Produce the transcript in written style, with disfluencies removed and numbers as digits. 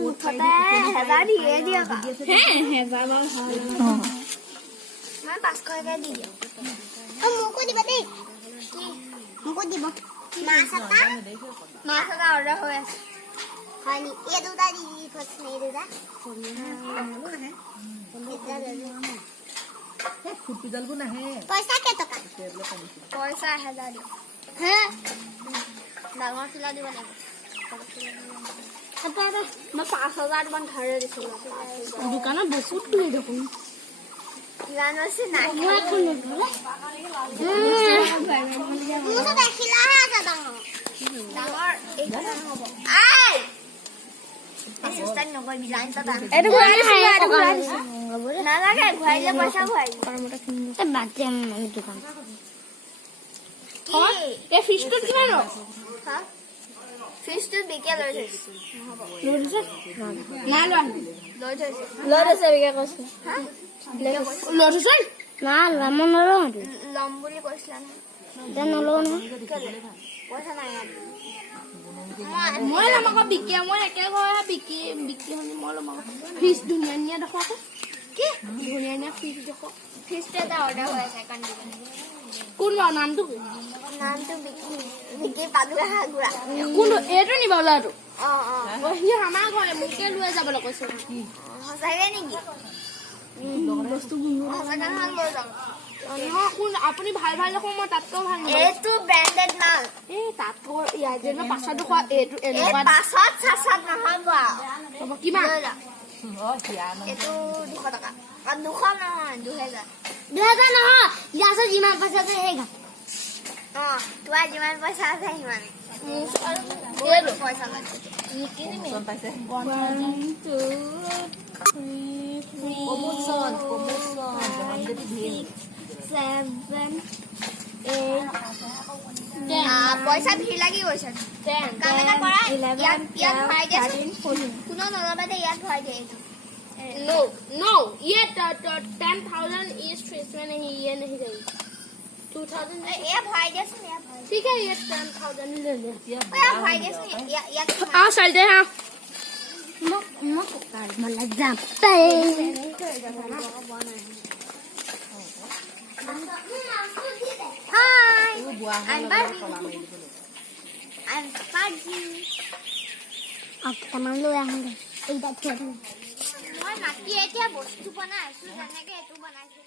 মুঠতে 1000 দিয়ে দিয়ক হে 1000 মান হয় মই 500কে দি দিম মোকো দিব দেই কি মোকো দিব মাছ এটা অৰ্ডাৰ হৈ আছে হয়নি এই দুটা দি ফসনে এই দুটা ফুটপিডালবো নাহে পইচা কেটকা পইচা 1000 দিম হে ডাঙৰ চিলা দিব লাগিব মই 5000 মান ধৰে দিছিলো দোকানত বহুত তুলি দেখোন কিমান আছে নাই মই এখন নধলে মোৰ তো দেখিলা আছে ডাঙৰ এইখন হ'ব আই assistant নগৈ বিলাইন তা এটো ঘূৰাই নালাগে ঘূৰাইলে পইচা ঘূৰাই এ বাজে আমি দোকান এ ফিশটো কিমান হা ফিশটো বিকে লৈ থৈছে না লোৱা লৈ থৈছে বিকে কৈছে হা লৈ থৈছে না লামন নলওঁ লম বুলি কৈছিলা দে নলওঁ ন পইচা নাই মই লম আকৌ বিকি মই একে ঘৰে বিকি হনি মই লম ফিশ ধুনীয়া দেখো আকৌ কি ধুনীয়া ফিশ দেখো ফিশটো এটা অৰ্ডাৰ হৈ আছে কাৰণ দিব কোন লোৱা নামটো নামটো বিকি পাদুৰা গুৰা কোনটো এইটো নিবা ওলাটো অ সি আমাৰ ঘৰে মোকে লৈ যাবলৈ কৈছে সঁচাকে নেকি বস্তু সঁচাকে লৈ যাম নহয় কোন আপুনি ভাল দেখো মই তাতকৈ ভাল এইটো ব্ৰেণ্ডেড মাল এই তাতকৈ ইয়াত যে পাছত খোৱা এইটো এই এনেকুৱা পাছত চাছত নহব হ'ব কিমান এইটো 200 টকা 200 নহয় 2000 নহয় ইয়াত যিমান পইচা আছে সেই গা তোমাৰ যিমান পইচা আছে সিমান পইচা লাগে পাইছে 1 2 প্ৰমোচন পইচা ভিৰ লাগি গৈছে কাম এটা কৰা ইয়াত ভৰাই দিয়াচোন কোনো নলবা দে ইয়াত ভৰাই দিয়ে এইটো No, ये 10,000 is fish में नहीं ये नहीं गई 2,000 এয়া ভৰাই দিয়াচোন ইয়াত ठीक है ये 10,000 ले ले ভৰাই দিয়াচোন ইয়াত आ चलते हैं मक कार मला जाता है Hi I'm Barbie I'm Barbie आप तमाम लोग आएंगे एक बात कह মই মাটি এতিয়া বস্তু বনাইছো যেনেকে এইটো বনাইছো